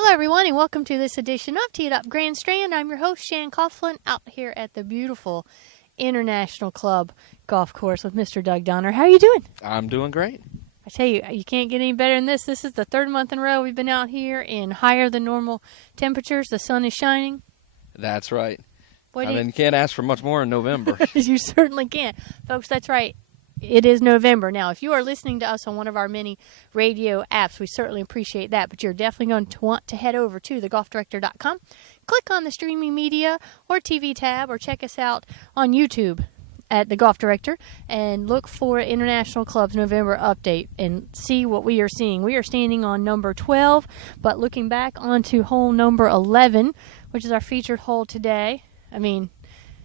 Hello, everyone, and welcome to this edition of Teed Up Grand Strand. I'm your host, Shan Coughlin, out here at the beautiful International Club golf course with Mr. Doug Donner. How are you doing? I'm doing great. I tell you, you can't get any better than this. This is the third month in a row we've been out here in higher than normal temperatures. The sun is shining. That's right. You can't ask for much more in November. You certainly can't. Folks, that's right. It is November. Now, if you are listening to us on one of our many radio apps, we certainly appreciate that, but you're definitely going to want to head over to thegolfdirector.com, click on the streaming media or TV tab, or check us out on YouTube at The Golf Director, and look for International Club's November update and see what we are seeing. We are standing on number 12, but looking back onto hole number 11, which is our featured hole today. I mean,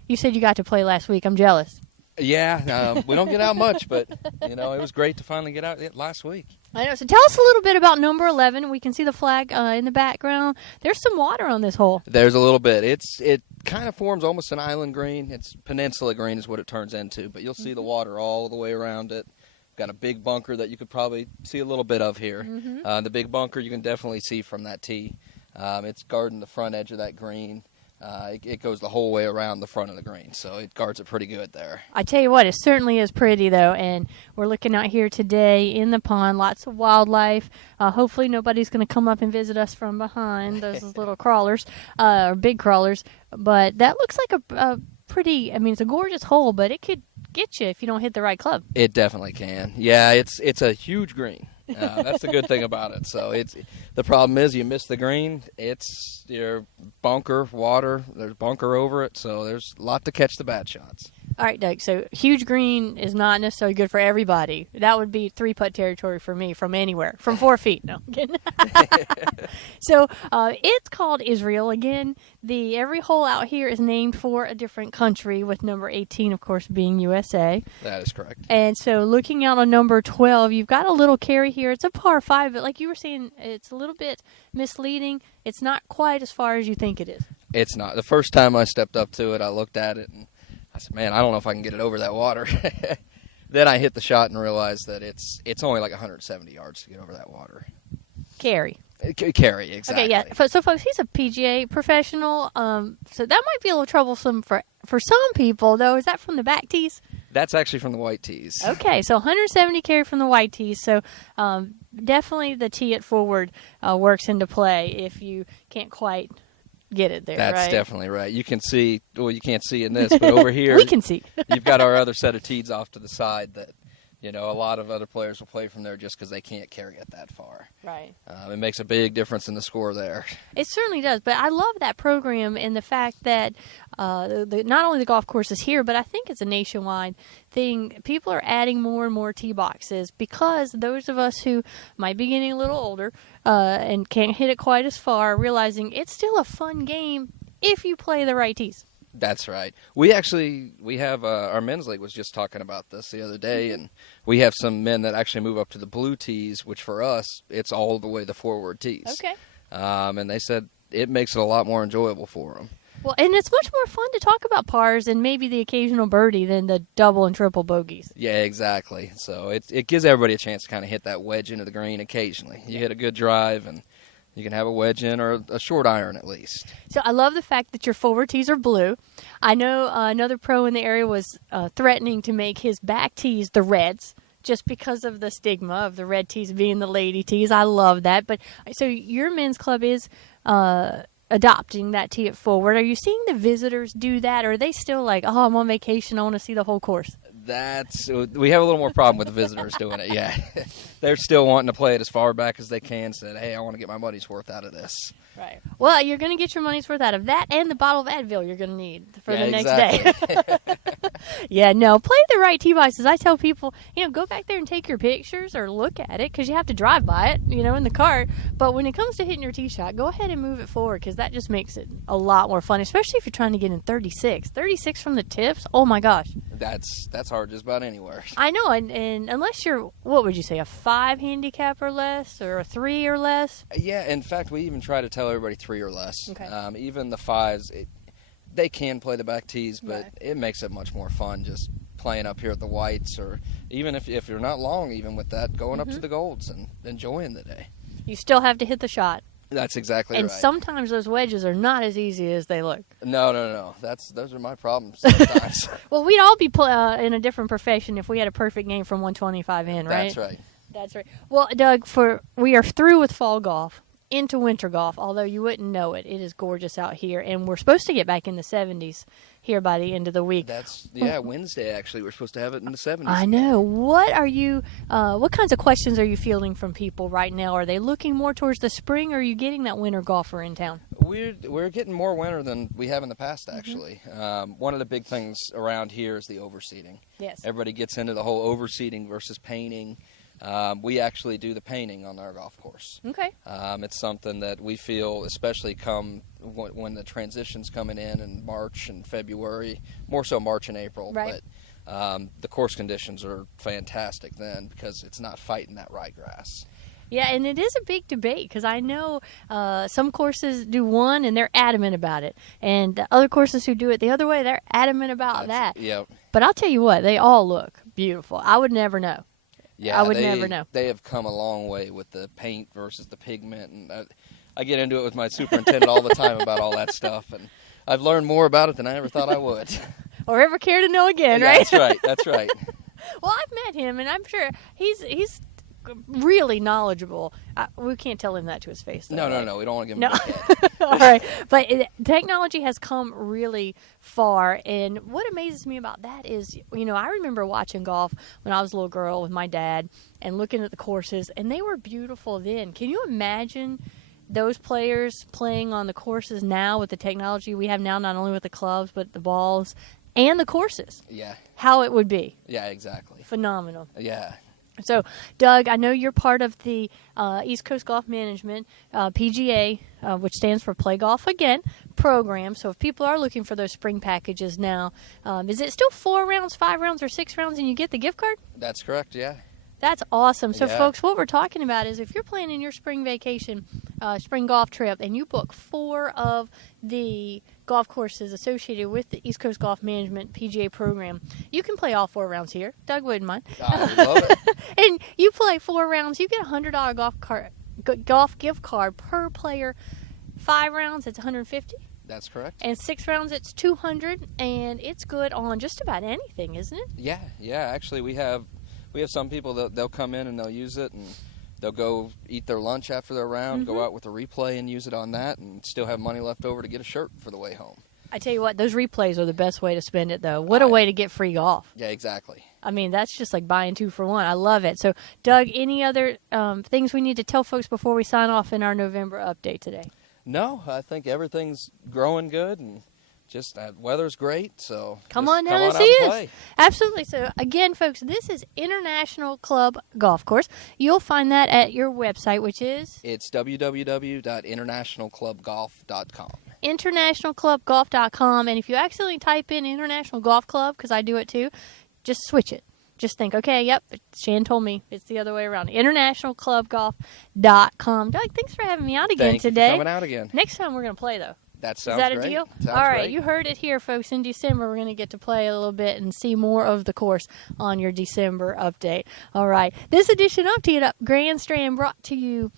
you said you got to play last week. I'm jealous. Yeah, we don't get out much, but, it was great to finally get out last week. I know. So tell us a little bit about number 11. We can see the flag in the background. There's some water on this hole. There's a little bit. It kind of forms almost an island green. It's peninsula green is what it turns into, but you'll see the water all the way around it. Got a big bunker that you could probably see a little bit of here. The big bunker you can definitely see from that tee. It's guarding the front edge of that green. It goes the whole way around the front of the green, so it guards it pretty good there. I tell you what, it certainly is pretty, though, and we're looking out here today in the pond, lots of wildlife. Hopefully nobody's going to come up and visit us from behind, those little crawlers, or big crawlers, but that looks like a pretty, it's a gorgeous hole, but it could get you if you don't hit the right club. It definitely can. Yeah, it's a huge green. That's the good thing about it. So the problem is you miss the green. It's your bunker, water. There's bunker over it, so there's a lot to catch the bad shots. All right, Doug, so huge green is not necessarily good for everybody. That would be three-putt territory for me from anywhere, from 4 feet. No, I'm kidding. So it's called Israel. Again, every hole out here is named for a different country, with number 18, of course, being USA. That is correct. And so looking out on number 12, you've got a little carry here. It's a par 5, but like you were saying, it's a little bit misleading. It's not quite as far as you think it is. It's not. The first time I stepped up to it, I looked at it, and I said, man, I don't know if I can get it over that water. Then I hit the shot and realized that it's only like 170 yards to get over that water. Carry, exactly. Okay, yeah. So, folks, he's a PGA professional, so that might be a little troublesome for some people, though. Is that from the back tees? That's actually from the white tees. Okay, so 170 carry from the white tees. So definitely the tee it forward works into play if you can't quite get it there. That's right? definitely right. You can see, well, you can't see in this, but over here we can see. You've got our other set of tees off to the side that, a lot of other players will play from there just because they can't carry it that far. Right. It makes a big difference in the score there. It certainly does, but I love that program and the fact that not only the golf courses here, but I think it's a nationwide thing. People are adding more and more tee boxes because those of us who might be getting a little older and can't hit it quite as far, realizing it's still a fun game if you play the right tees. That's right. We have our men's league was just talking about this the other day, and we have some men that actually move up to the blue tees, which for us, it's all the way the forward tees. Okay. And they said it makes it a lot more enjoyable for them. Well, and it's much more fun to talk about pars and maybe the occasional birdie than the double and triple bogeys. Yeah, exactly. So it gives everybody a chance to kind of hit that wedge into the green occasionally. You hit a good drive, and you can have a wedge in or a short iron at least. So I love the fact that your forward tees are blue. I know another pro in the area was threatening to make his back tees the reds just because of the stigma of the red tees being the lady tees. I love that. But so your men's club is adopting that tee it forward. Are you seeing the visitors do that, or are they still like, oh, I'm on vacation, I want to see the whole course? We have a little more problem with the visitors doing it, yeah. They're still wanting to play it as far back as they can, said, hey, I want to get my money's worth out of this. Right. Well, you're going to get your money's worth out of that and the bottle of Advil you're going to need for the next day. Yeah, no, play the right tee boxes. I tell people, go back there and take your pictures or look at it because you have to drive by it, in the cart. But when it comes to hitting your tee shot, go ahead and move it forward because that just makes it a lot more fun, especially if you're trying to get in 36. 36 from the tips, oh my gosh. That's hard just about anywhere. I know, and unless you're, what would you say, a 5 handicap or less or a 3 or less? Yeah, in fact, we even try to tell everybody 3 or less. Okay. Even the 5s, they can play the back tees, but right. It makes it much more fun just playing up here at the whites, or even if you're not long even with that, going up to the golds and enjoying the day. You still have to hit the shot. That's exactly And right. sometimes those wedges are not as easy as they look. No. Those are my problems sometimes. Well, we'd all be in a different profession if we had a perfect game from 125 in, right? That's right. That's right. Well, Doug, we are through with fall golf, into winter golf, although you wouldn't know it. It is gorgeous out here, and we're supposed to get back in the 70s here by the end of the week. Wednesday, actually. We're supposed to have it in the 70s. I know. What kinds of questions are you fielding from people right now? Are they looking more towards the spring, or are you getting that winter golfer in town? We're getting more winter than we have in the past, actually. One of the big things around here is the overseeding. Yes. Everybody gets into the whole overseeding versus painting. We actually do the painting on our golf course. Okay. It's something that we feel, especially when the transition's coming in March and February, more so March and April. Right. But the course conditions are fantastic then because it's not fighting that ryegrass. Yeah, and it is a big debate because I know some courses do one and they're adamant about it, and the other courses who do it the other way, they're adamant about that. Yep. But I'll tell you what, they all look beautiful. I would never know. Yeah, I would never know. They have come a long way with the paint versus the pigment, and I get into it with my superintendent all the time about all that stuff, and I've learned more about it than I ever thought I would. Or ever care to know again, Yeah, right? That's right. Well, I've met him, and I'm sure he's really knowledgeable. We can't tell him that to his face, though. No. We don't want to give him No. a All right. But technology has come really far. And what amazes me about that is, I remember watching golf when I was a little girl with my dad and looking at the courses, and they were beautiful then. Can you imagine those players playing on the courses now with the technology we have now, not only with the clubs, but the balls and the courses? Yeah. How it would be. Yeah, exactly. Phenomenal. Yeah. So, Doug, I know you're part of the East Coast Golf Management, PGA, which stands for Play Golf Again, program. So if people are looking for those spring packages now, is it still 4 rounds, 5 rounds, or 6 rounds, and you get the gift card? That's correct, yeah. That's awesome. So, Yeah. folks, what we're talking about is if you're planning your spring vacation, spring golf trip, and you book 4 of the golf courses associated with the East Coast Golf Management PGA program, you can play all 4 rounds here. Doug wouldn't mind. I would love it. And you play 4 rounds, you get a $100 golf gift card per player. 5 rounds, it's $150. That's correct. And 6 rounds, it's $200, and it's good on just about anything, isn't it? Yeah. Actually, we have some people that they'll come in and they'll use it, and they'll go eat their lunch after their round, go out with a replay and use it on that, and still have money left over to get a shirt for the way home. I tell you what, those replays are the best way to spend it, though. What a way to get free golf. Yeah, exactly. I mean, that's just like buying 2 for 1. I love it. So, Doug, any other things we need to tell folks before we sign off in our November update today? No, I think everything's growing good, and just weather's great, so Come just on down and out see us. play. Absolutely. So, again, folks, this is International Club Golf Course. You'll find that at your website, which is? It's www.internationalclubgolf.com. internationalclubgolf.com. And if you accidentally type in International Golf Club, because I do it too, just switch it. Just think, okay, yep, Shan told me it's the other way around. Internationalclubgolf.com. Doug, thanks for having me out again Thank today. you for coming out again. Next time we're going to play, though. That sounds Is that great. a deal? Sounds All right, great. you heard it here, folks. In December, we're going to get to play a little bit and see more of the course on your December update. All right, this edition of Tee It Up Grand Strand brought to you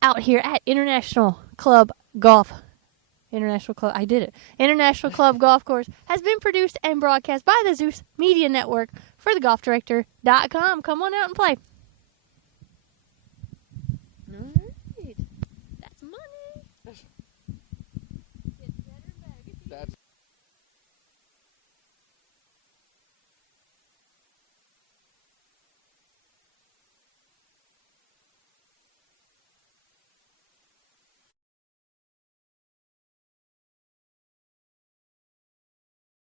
out here at International Club Golf Golf Course has been produced and broadcast by the Zeus Media Network for thegolfdirector.com. Come on out and play.